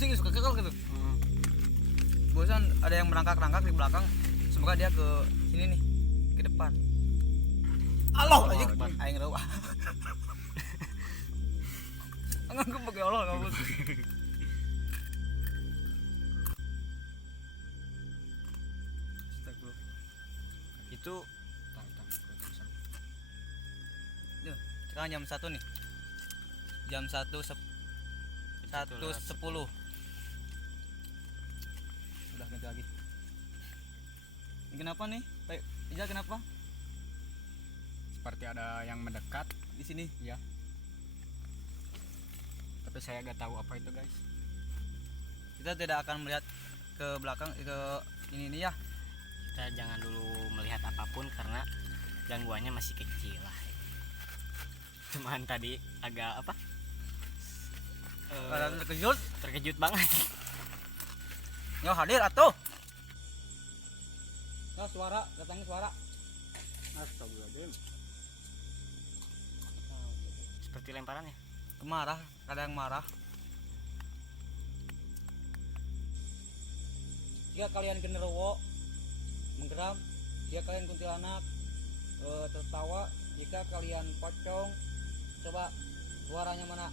pusing suka kekel gitu. Bosan ada yang merangkak-rangkak di belakang, semoga dia ke sini nih, ke depan. Allah aja aing reu. Enggak gue pakai Allah kamu. Astagfirullah. Itu sekarang jam 1 nih. Jam 1.10. Udah ganti lagi. Ini kenapa nih? Pak Ijal kenapa? Seperti ada yang mendekat Di sini. ya. Tapi saya gak tahu apa itu guys. Kita tidak akan melihat ke belakang ke ini ya. Kita jangan dulu melihat apapun karena gangguannya masih kecil lah. Cuman tadi agak apa? Terkejut banget. Yo hadir atuh. Nah, suara, datangnya suara. Astagfirullahaladzim. Seperti lemparan ya. Kemarah, ada yang marah. Jika kalian genderuwo menggeram, jika kalian kuntilanak tertawa, jika kalian pocong, coba suaranya mana?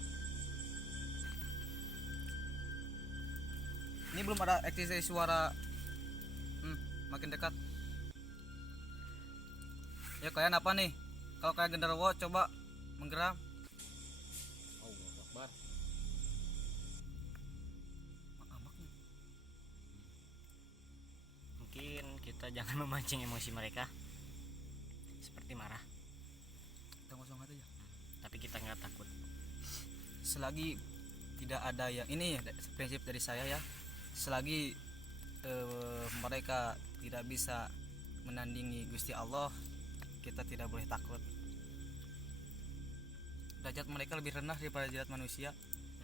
Ini belum ada ekspresi suara. Makin dekat. Ya kalian apa nih? Kalau kalian genderuwo coba menggeram. Allahu Akbar. Mungkin kita jangan memancing emosi mereka seperti marah. Kita kosong aja. Tapi kita nggak takut. Selagi tidak ada yang ini ya prinsip dari saya ya. Selagi mereka tidak bisa menandingi Gusti Allah, kita tidak boleh takut. Derajat mereka lebih rendah daripada derajat manusia.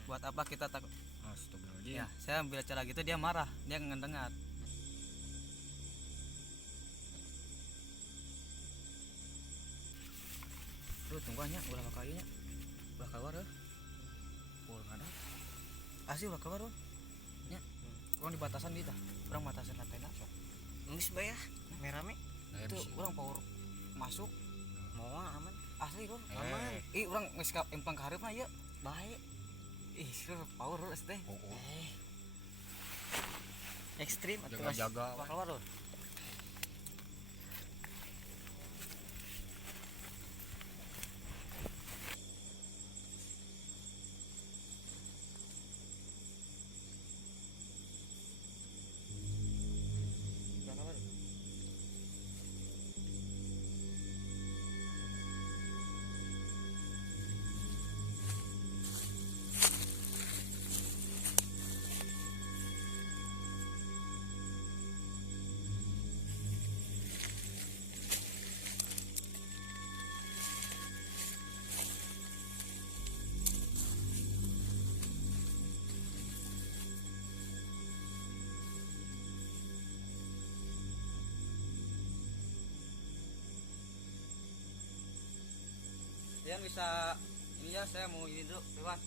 Buat apa kita takut? Astagfirullahaladzim. Ya, saya ambil cara gitu dia marah, dia ngedengar. Tuh tungguannya ulah makainya. Ulah keluar ya. Ulah ada. Asli ulah keluar. Nya. Kurang di batasan kita. Kurang batasan katanya sok. Nggak bayah, merame. Itu orang power masuk. Mau aman. Asli bro, aman. Ih, orang geus ka empang ka hareupna ieu. Baik. Ih, sure power teh. Ekstrim atau Jaga-jaga. Ulah keluar, Bro. Kalian bisa ini ya, saya mau ini dulu, Iwan.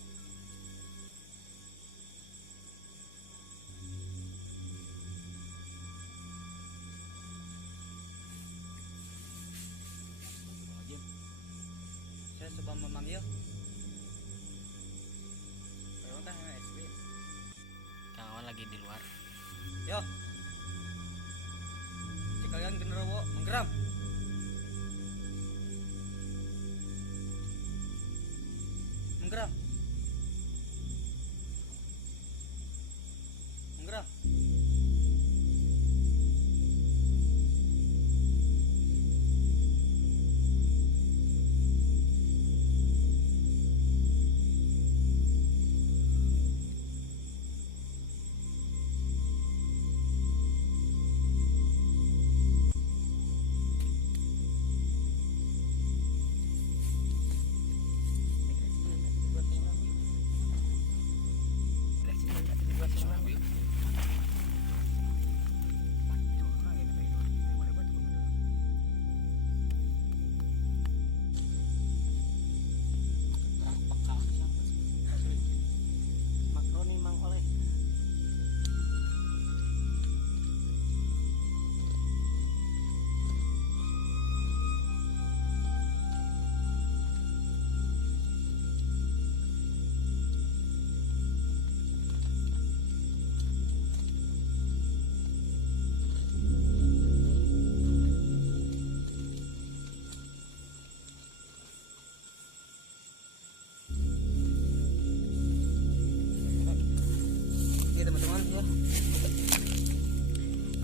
Saya coba memanggil. Kalau teh es krim. Kang Awan lagi di luar. Yo. Jika kalian genderuwo menggeram. Menggeram. Menggeram.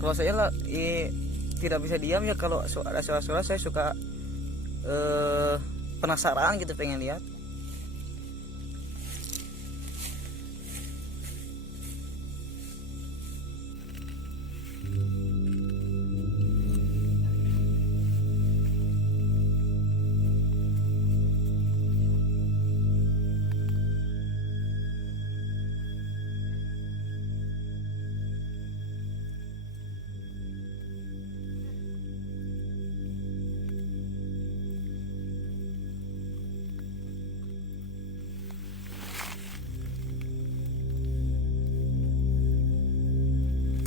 Kalau saya lah tidak bisa diam ya, kalau ada suara-suara saya suka penasaran gitu, pengen lihat.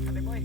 Sampai boy.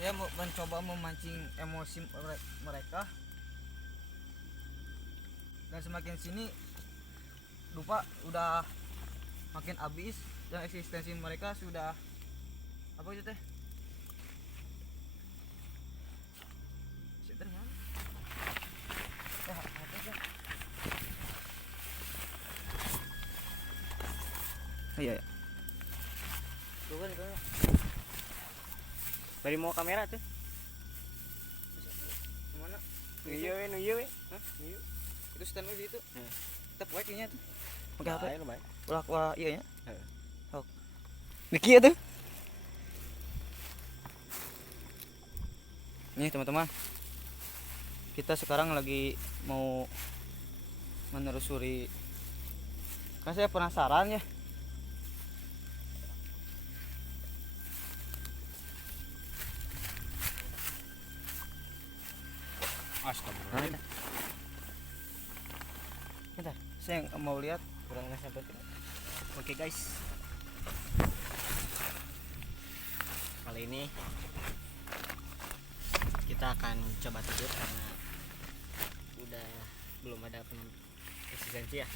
Saya mau mencoba memancing emosi mereka, dan semakin sini lupa udah makin habis, dan eksistensi mereka sudah apa itu teh? Sebentar, mana? Apa sih? Iya ya. Tuh kan itu. Bari mau kamera tuh. Mana? Nu ieu we. Hah? Ieu. Itu stand di itu. Hmm. Kita poek nya tuh. Pakai HP. Lumayan, lumayan. Ulah iya nya. Heeh. Hok. Diki tuh. Nih teman-teman, kita sekarang lagi mau menelusuri, kan saya penasaran ya. Astagfirullahaladzim. Bentar, saya mau lihat. Kurang sampai tidak. Oke guys, kali ini kita akan coba tidur karena udah belum ada eksistensi ya.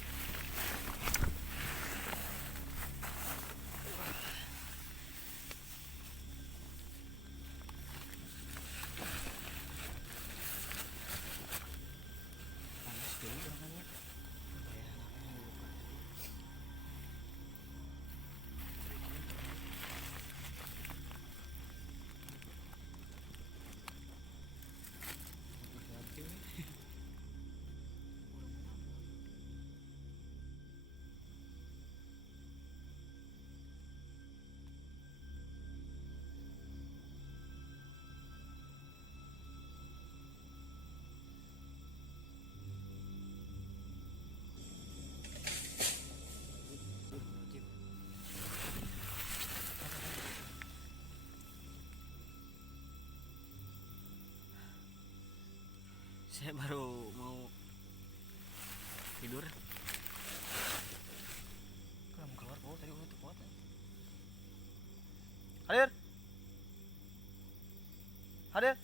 Saya baru mau tidur. Kalau mau keluar tadi udah kuat. Hadir. Hadir.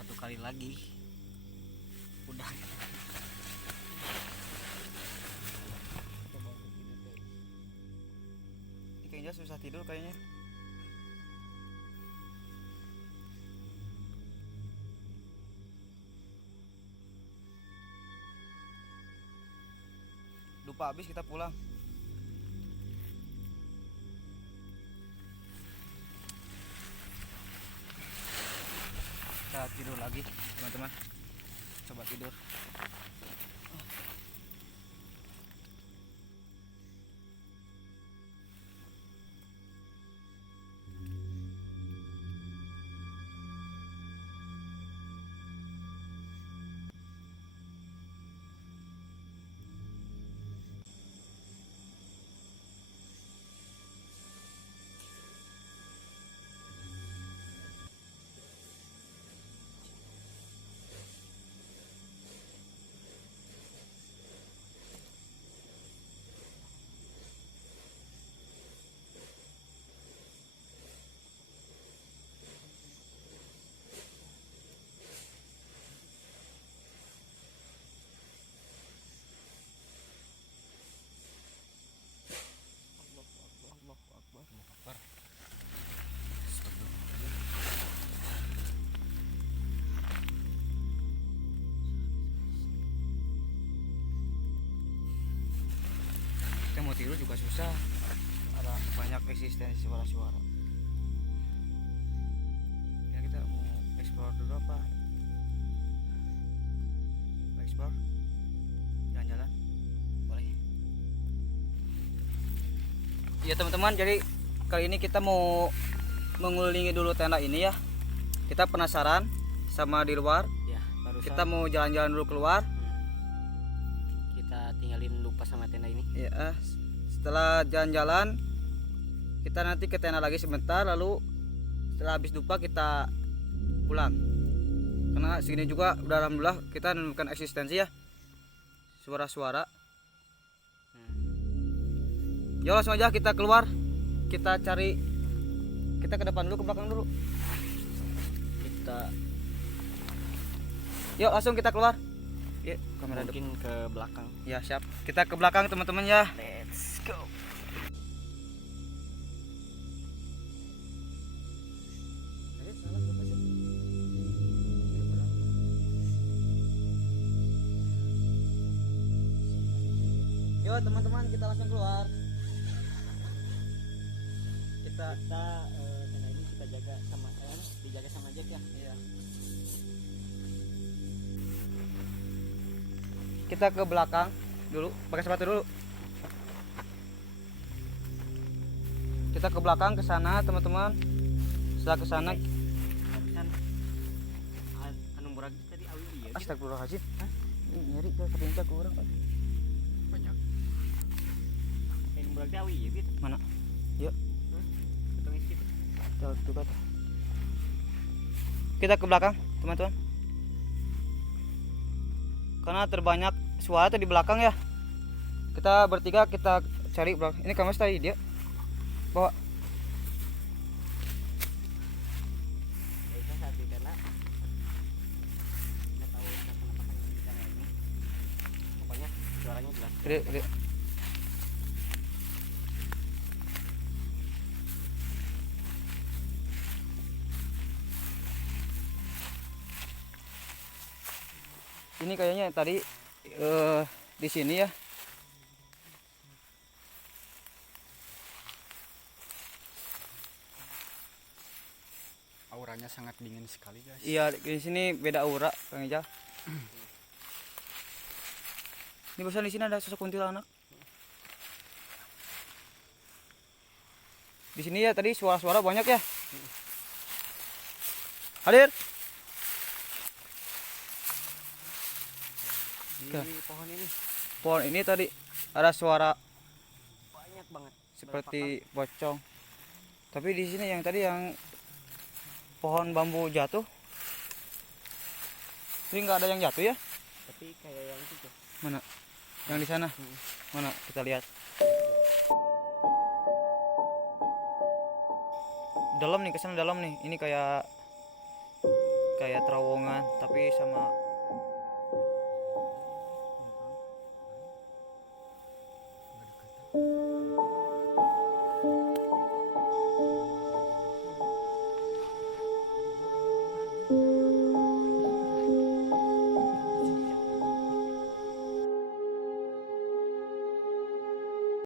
Satu kali lagi. Udah. Kayaknya susah tidur kayaknya. lupa habis kita pulang. Kita tidur lagi teman-teman, coba tidur. Kita mau tidur juga susah, ada banyak eksistensi suara-suara. Ya kita mau explore dulu apa? Mau explore? Jalan-jalan? Boleh. Ya teman-teman, jadi kali ini kita mau mengelilingi dulu tenda ini ya. Kita penasaran sama di luar. Ya, barusan Kita mau jalan-jalan dulu keluar. kita tinggalin lupa sama tenda ini. Ya, setelah jalan-jalan kita nanti ke tenda lagi sebentar, lalu setelah habis dupa kita pulang. Karena segini juga udah alhamdulillah kita menemukan eksistensi ya, suara-suara. Yuk langsung aja kita keluar, kita cari, kita ke depan dulu, ke belakang dulu. Yuk langsung kita keluar. Yuk, kamera depan. Mungkin ke belakang. Ya siap, kita ke belakang teman-teman ya. Let's go. Yuk teman-teman, kita langsung keluar. Kita Tenda ini kita jaga sama dijaga sama Jack ya. iya. Kita ke belakang dulu, pakai sepatu dulu. Kita ke belakang ke sana teman-teman. Setelah ke sana, Barusan anu murag tadi awi ieu. astagfirullahaladzim. Ini nyari ke kepencak orang. Banyak. Anu murag teh awi ieu gitu. Mana? Yuk, Ketemu situ. kita ke belakang teman-teman. Karena terbanyak suara tuh di belakang ya. Kita bertiga kita cari belakang. Ini kamu tadi dia bawa. Kita saat di tenda kita tahu penampakan di tenda ini. Pokoknya suaranya jelas. Gede. Ini kayaknya tadi di sini ya. Auranya sangat dingin sekali, guys. Iya, di sini beda aura, Kang Ijal. Ini barusan di sini ada sosok kuntilanak. Di sini ya tadi suara-suara banyak ya. Hadir. Di pohon ini Pohon ini tadi ada suara banyak banget. seperti pocong. Tapi di sini yang tadi yang pohon bambu jatuh. Ini nggak ada yang jatuh ya? Tapi kayak yang itu tuh. Mana? Yang di sana? Mana? Kita lihat. Dalam nih, kesana dalam nih. Ini kayak terowongan tapi sama